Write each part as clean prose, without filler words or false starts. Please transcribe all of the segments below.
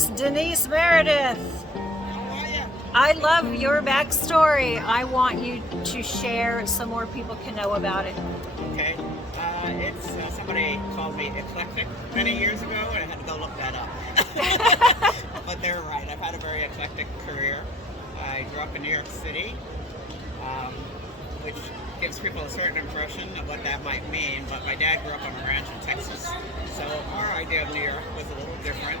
Miss Denise Meridith. How are you? I love your backstory. I want you to share so more people can know about it. Okay. It's somebody called me eclectic many years ago, and I had to go look that up. But they're right. I've had a very eclectic career. I grew up in New York City, which gives people a certain impression of what that might mean. But my dad grew up on a ranch in Texas, so our idea of New York was a little different.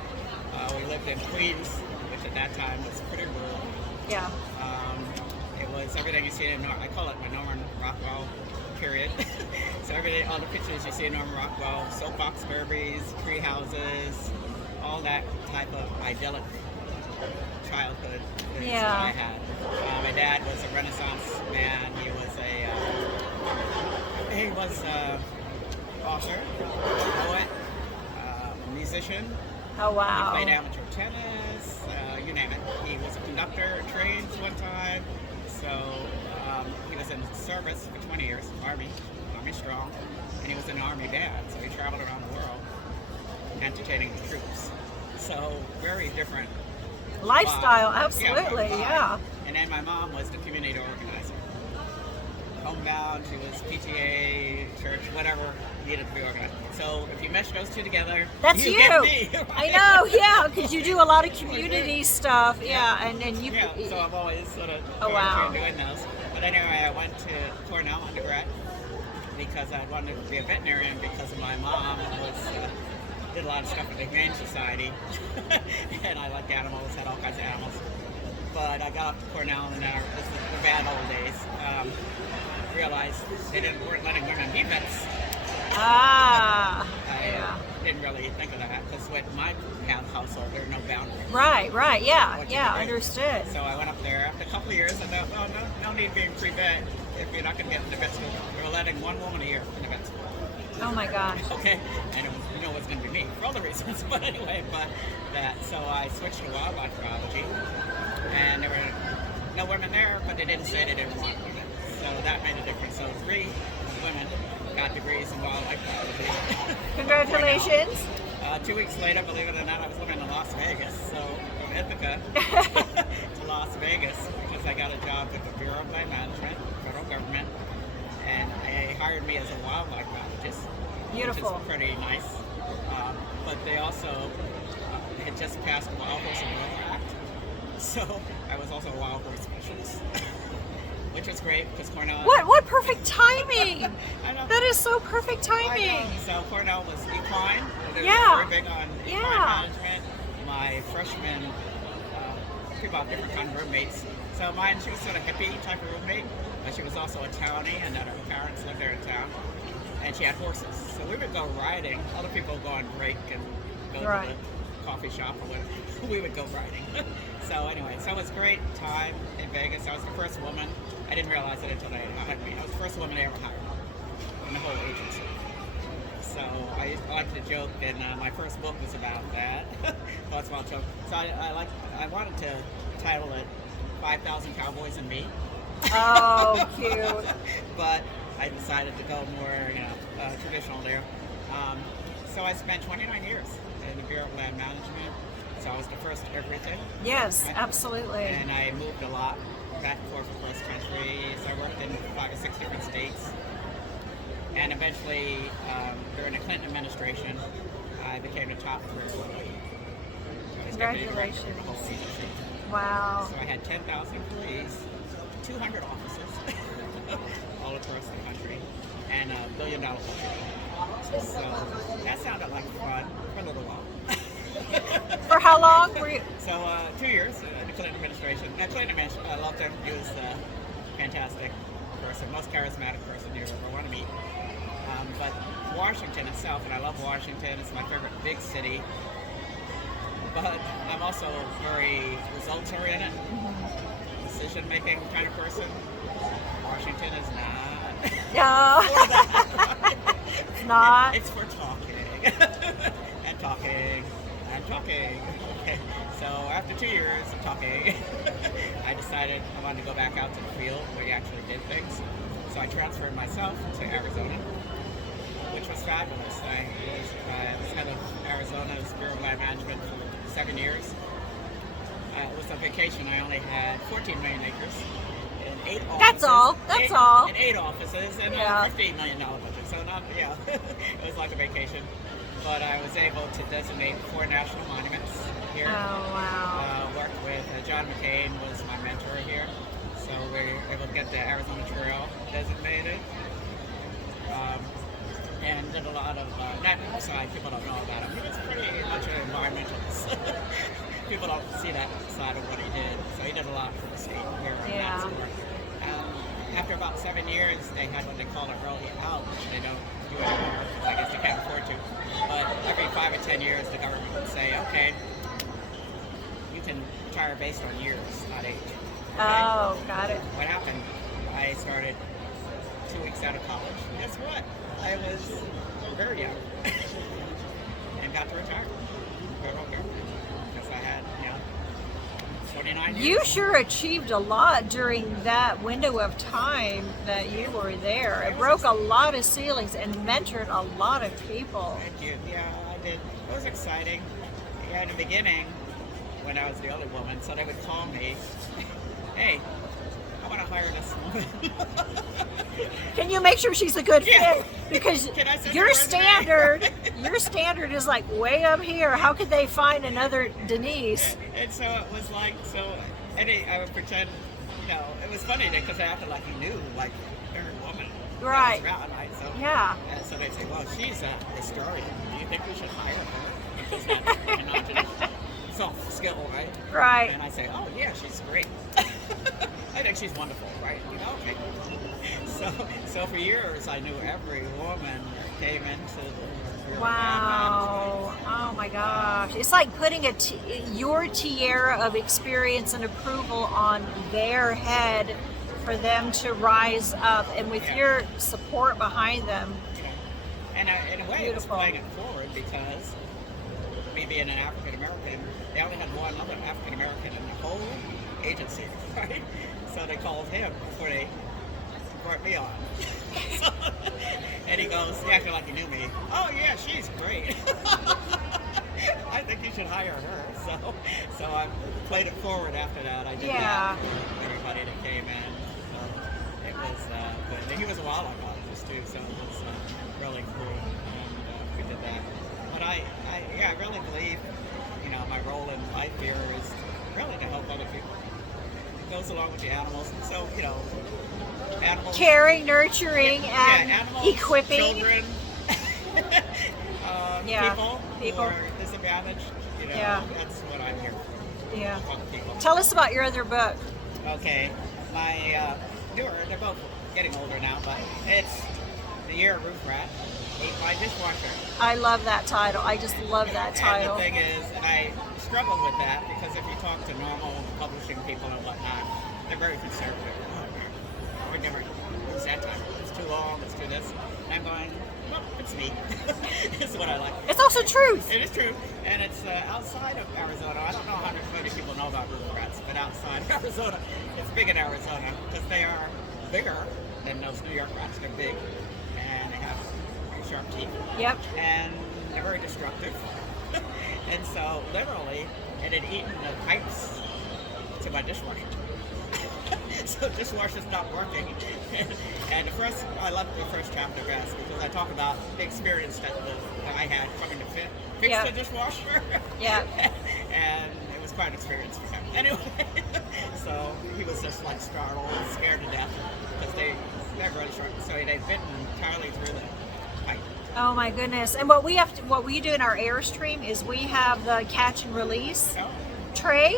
We lived in Queens, which at that time was pretty rural. Yeah. It was everything you see in I call it my Norman Rockwell period. So all the pictures you see in Norman Rockwell, soapbox derbies, tree houses, all that type of idyllic childhood is what I had. My dad was a Renaissance man. He was a author, poet, musician. Oh, wow. He played amateur tennis, you name it. He was a conductor at trains one time. So he was in service for 20 years, Army strong, and he was in an Army band. So he traveled around the world entertaining the troops. So very different lifestyle, vibe. absolutely, yeah. And then my mom was the community organizer. Homebound, she was PTA, church, whatever needed to be organized. So if you mesh those two together, that's you you. Get me, right? I know, yeah, because you do a lot of community stuff, yeah, and you. Yeah, so I've always sort of doing those. But anyway, I went to Cornell undergrad because I wanted to be a veterinarian because my mom did a lot of stuff with the Humane Society, and I liked animals, had all kinds of animals. But I got off to Cornell, and this is the bad old days. Realized they weren't letting women be vets. I didn't really think of that because with my household, there are no boundaries. Right, yeah, understood. So I went up there. After a couple of years, I thought, well, no need being pre-vet if you're not going to get in the vet school. They were letting one woman a year in the vet school. Oh my gosh. Okay, and it was going to be me for all the reasons. But anyway, so I switched to wildlife biology, and there were no women there, but they didn't say they didn't want women. So that made a difference. So 3 women got degrees in wildlife biology. Congratulations. 2 weeks later, believe it or not, I was living in Las Vegas. So from Ithaca to Las Vegas because I got a job with the Bureau of Land Management, federal government, and they hired me as a wildlife biologist. Beautiful. Which is pretty nice. But they also had just passed the Wild Horse and Roller Act. So I was also a wild horse specialist. Which was great because Cornell. What perfect timing! I know. That is so perfect timing. So Cornell was equine. They were very big on equine management. My freshman, people have different kind of roommates. So mine, she was sort of hippie type of roommate, but she was also a townie, and that her parents lived there in town, and she had horses. So we would go riding. Other people would go on break and go to the coffee shop or whatever. We would go riding. So anyway, so it was a great time in Vegas. I was the first woman. I didn't realize it until they hired me. I was the first woman they ever hired in the whole agency. So I like to joke, and my first book was about that. Well, that's about joke. So I wanted to title it 5,000 Cowboys and Me. Oh, cute. But I decided to go more, traditional there. So I spent 29 years in the Bureau of Land Management. So I was the first everything. Yes, absolutely. And I moved a lot back and forth across country. So I worked in 5 or 6 different states. And eventually, during the Clinton administration, I became the top career lawyer. Congratulations. Wow. So I had 10,000 employees, 200 offices all across the country, and $1 billion budget. So that sounded like fun for a little while. For how long were you? So 2 years in the Clinton administration. I loved him. He was a fantastic person, most charismatic person you ever want to meet. But Washington itself, and I love Washington, it's my favorite big city. But I'm also very results-oriented, decision-making kind of person. Washington is not. No. It's not. It's for talking. and talking. Okay. So after 2 years of talking, I decided I wanted to go back out to the field where you actually did things. So I transferred myself to Arizona, which was fabulous. I was head of Arizona's Bureau of Land Management for 7 years. It was a vacation. I only had 14 million acres and 8 offices. That's all. That's all. And 8 offices and a $15 million budget. So not, it was like a vacation. But I was able to designate 4 national monuments here. Oh, wow. Worked with John McCain was my mentor here. So we were able to get the Arizona Trail designated. And did a lot of, that side people don't know about him. He was pretty much an environmentalist. People don't see that side of what he did. So he did a lot for the state here on that score. After about 7 years, they had what they call a early out, which they don't do anymore because I guess they can't afford to. But every 5 or 10 years, the government would say, okay, you can retire based on years, not age. Okay? Oh, got it. What happened? I started 2 weeks out of college. Guess what? I was very young and got to retire. Because I had, 29 years. You sure achieved a lot during that window of time that you were there. It broke a lot of ceilings and mentored a lot of people. Thank you. Yeah, I did. It was exciting. Yeah, in the beginning, when I was the only woman, so they would call me, hey, I want to hire this woman. Can you make sure she's a good fit? Because your standard is like way up here. How could they find another Denise? And so it was like, I would pretend, it was funny because I acted like he knew, like every woman. Right. Around, right? So, yeah. And so they'd say, well, she's a historian. Do you think we should hire her? Because that's skill, right? Right. And I say, oh yeah, she's great. I think she's wonderful, right? Okay. So for years, I knew every woman that came into the Wow. Oh my gosh. It's like putting your tiara of experience and approval on their head for them to rise up, and with your support behind them. And in a way, it was playing it forward because me being an African American, they only had one other African American in the whole agency, right? So they called him before they brought me on. And he goes, he acted like he knew me. Oh yeah, she's great. I think you should hire her. So I played it forward after that. I did that with everybody that came in. So it was good. He was a wildlife biologist too, so it was really cool. And we did that. But I really believe, my role in life here is really to help other people. It goes along with the animals. So, animals. Caring, nurturing, and animals, equipping. Children, people who are disadvantaged. That's what I'm here for. Yeah. People. Tell us about your other book. Okay. My they're both getting older now, but it's The Year of Roof Rat. Ate my dishwasher. I love that title. I just love that title. And the thing is, and I struggled with that because if you talk to normal publishing people and whatnot, they're very conservative. Oh, we're never use that title. It's too long. It's too this. And I'm going, well, it's me. It's what I like. It's also truth. It is true, and it's outside of Arizona. I don't know how many people know about roof rats, but outside of Arizona, it's big in Arizona because they are bigger than those New York rats. They're big, and they have sharp teeth. Yep. And they're very destructive. And so, literally, it had eaten the pipes to my dishwasher. So dishwasher's not working. And I love the first chapter best because I talk about the experience that I had coming to fix the dishwasher. Yeah. And it was quite an experience for him. Anyway, so he was just like startled and scared to death because they're really short. So they bit entirely through the pipe. Oh my goodness! And what we do in our Airstream is we have the catch and release tray,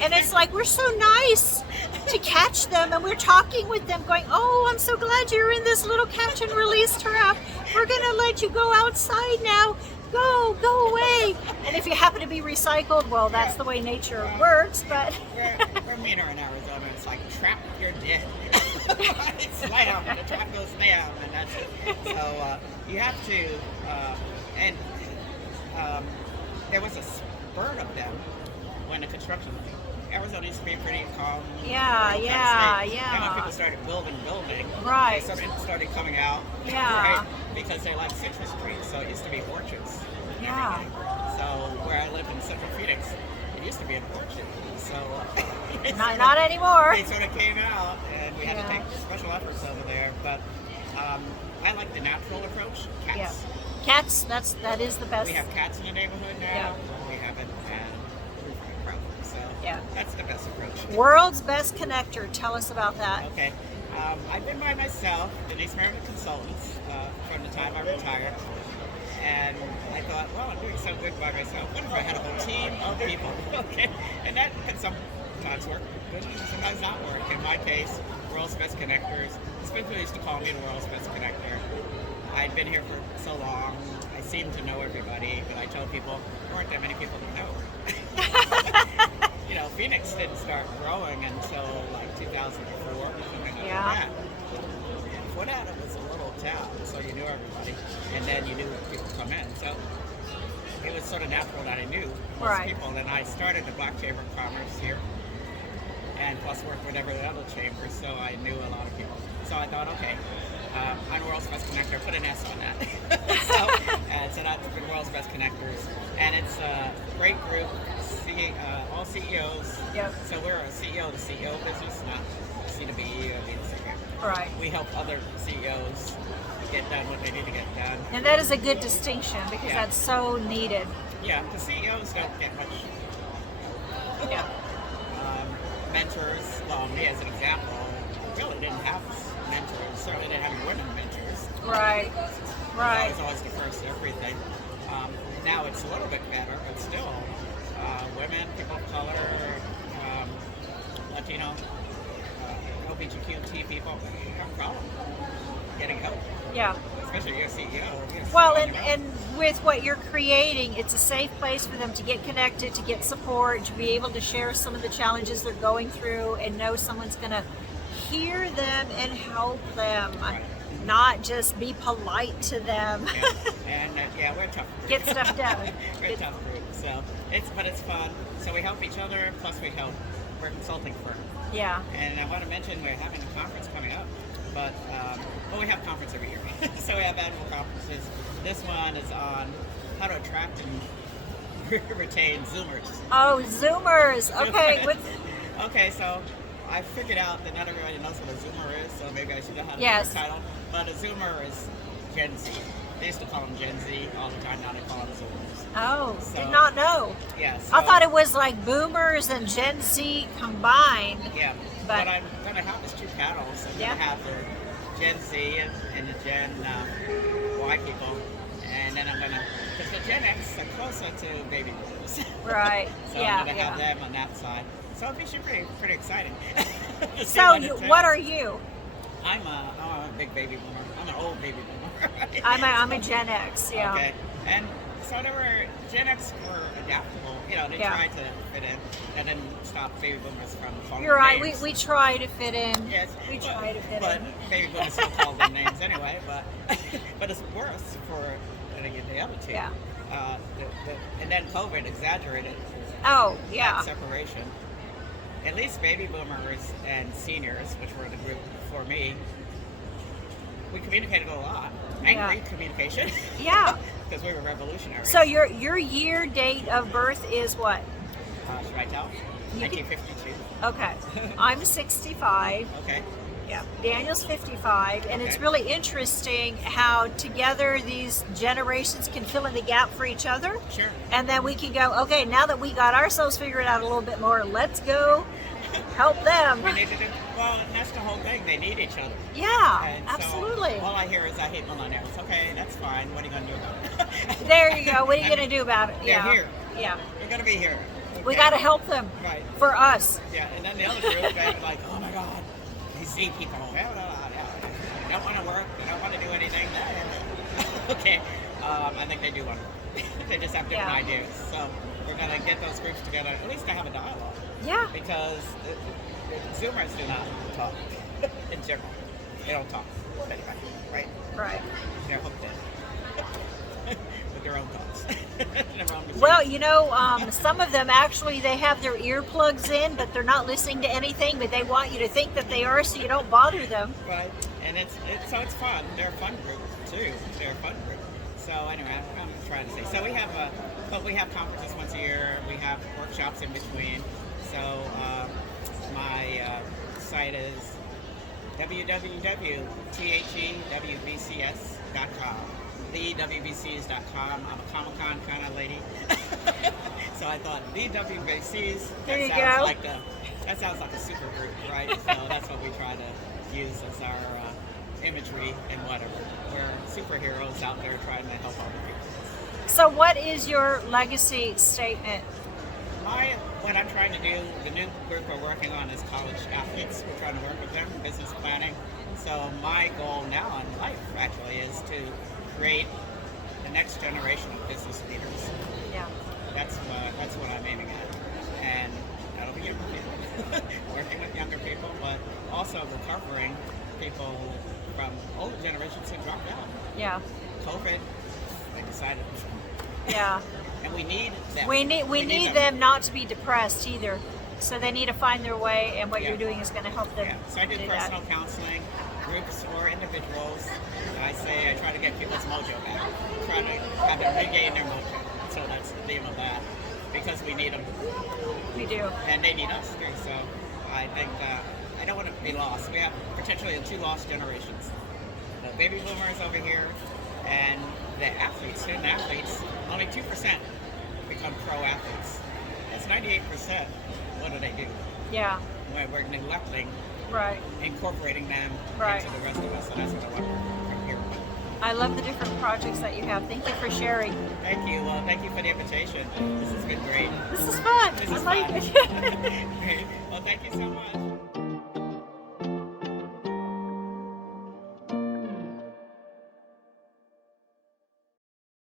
and it's like we're so nice to catch them, and we're talking with them, going, "Oh, I'm so glad you're in this little catch and release trap. We're gonna let you go outside now. Go away." And if you happen to be recycled, well, that's the way nature works. But we're meaner in Arizona. It's like trap, you're dead. Slam, the trap goes down, and that's it. So you have to, and there was a spurt of them when the construction. Arizona used to be pretty calm. Yeah. And when people started building, right, they started coming out. Yeah. Right? Because they like citrus trees, so it used to be orchards. Yeah. So where I live in Central Phoenix, it used to be an orchard. So not anymore. They sort of came out, and we had to take special efforts over there. But I like the natural approach. Cats. Yeah. Cats. That is the best. We have cats in the neighborhood now. Yeah. We haven't had a problem. So that's the best approach. World's best connector. Tell us about that. Okay. I've been by myself, Denise Meridith Consultants, from the time I retired. And I thought, well, I'm doing so good by myself. What if I had a whole team of people? Okay. And that can sometimes work good, sometimes not work. In my case, World's Best Connectors. People used to call me the World's Best Connector. I'd been here for so long. I seemed to know everybody, but I tell people there weren't that many people to know. You know, Phoenix didn't start growing until like 2004 or something like that. Before that, it was a little town, so you knew everybody, and then you knew people come in. So it was sort of natural that I knew most people. And I started the Black Chamber of Commerce here, and plus worked with every other chamber, so I knew a lot of people. So I thought, okay, I'm the World's Best Connector. Put an S on that. so that's the World's Best Connectors, and it's a great group. All CEOs. Yep. So we're a CEO to CEO business, not C2B or B2C. Right. We help other CEOs get done what they need to get done. And that is a good distinction because that's so needed. Yeah, the CEOs don't get much. Mentors, well, me as an example, really didn't have mentors. Certainly didn't have women mentors. Right. I was always the first to everything. Now it's a little bit better, but still, women, people of color, Latino, LGBTQ people have a problem getting help. Yeah. Especially your CEO. Well, and with what you're creating, it's a safe place for them to get connected, to get support, to be able to share some of the challenges they're going through and know someone's going to hear them and help them. Right. Not just be polite to them. And we're tough. Get stuff done. We're a tough group. So it's fun. So we help each other, plus we're a consulting firm. Yeah. And I want to mention we're having a conference coming up, but we have a conference every year. So we have annual conferences. This one is on how to attract and retain Zoomers. Oh, Zoomers. Okay. Okay, so I figured out that not everybody knows what a Zoomer is, so maybe I should have had a title. But a Zoomer is Gen Z. They used to call them Gen Z all the time, now they call them Zoomers. Oh, did not know. Yeah. I thought it was like Boomers and Gen Z combined. Yeah. But what I'm going to have is two panels. I'm going to have the Gen Z and the Gen Y people. And then I'm going to, because the Gen X are closer to baby boomers. Right. So I'm going to have them on that side. So it should be pretty exciting. So what are you? I'm a big baby boomer. I'm an old baby boomer. I'm a Gen X, yeah. Okay. And so Gen X were adaptable. You know, they tried to fit in and then stop baby boomers from calling You're right. names. We try to fit in. Yes. We try to fit in. But baby boomers still call them names anyway. But it's worse for the other two. Yeah. And then COVID exaggerated. Oh, yeah. That separation. At least baby boomers and seniors, which were the group before me, we communicated a lot. Angry communication. Yeah. Because we were revolutionary. So your year date of birth is what? Should I tell? 1952. Okay. I'm 65. Okay. Yeah. Daniel's 55, and it's really interesting how together these generations can fill in the gap for each other. Sure. And then we can go, okay, now that we got ourselves figured out a little bit more, let's go help them. We need to do, well, that's the whole thing. They need each other. Yeah, and absolutely. So all I hear is I hate millennials. Okay, that's fine. What are you going to do about it? There you go. What are you going to do about it? They're here. Yeah. They're going to be here. Okay. We got to help them. Right. For us. Yeah, and then the other group, they're like, oh my God. These Z people, they don't want to work, they don't want to do anything. Okay, I think they do want to work. They just have different ideas. So we're going to get those groups together, at least to have a dialogue. Yeah. Because the Zoomers do not talk in general. They don't talk with anybody, right? Right. They're hooked in with their own thoughts. Well, you know, some of them actually, they have their earplugs in, but they're not listening to anything, but they want you to think that they are so you don't bother them. Right, and it's fun. They're a fun group, too. They're a fun group. So anyway, I'm trying to say. So we have But we have conferences once a year. We have workshops in between. So my site is www.thewbcs.com. TheWBCs.com. I'm a Comic-Con kind of lady. So I thought the WBCs, that sounds like a super group, right? So that's what we try to use as our imagery and whatever. We're superheroes out there trying to help other people. So what is your legacy statement? What I'm trying to do, the new group we're working on is college athletes. We're trying to work with them, business planning. So my goal now in life actually is to create the next generation of business leaders. Yeah. That's what I'm aiming at. And that'll be younger people. Working with younger people, but also recovering people from older generations who dropped out. Yeah. COVID, they decided. Yeah. And we need them. We need them not to be depressed either. So they need to find their way, and what you're doing is going to help them. Yeah. So I do personal counseling, groups or individuals. I try to get people's mojo back. Try to have them regain their mojo. So that's the theme of that. Because we need them. We do. And they need us too. So I think I don't want to be lost. We have potentially 2 lost generations. The baby boomers over here and the athletes, student athletes, only 2% become pro athletes. That's 98%. What do they do? Yeah. We're neglecting, incorporating them into the rest of us, and that's what I want from here. I love the different projects that you have. Thank you for sharing. Thank you. Well, thank you for the invitation. This has been great. This is fun. This is I like fun. it. Well, thank you so much.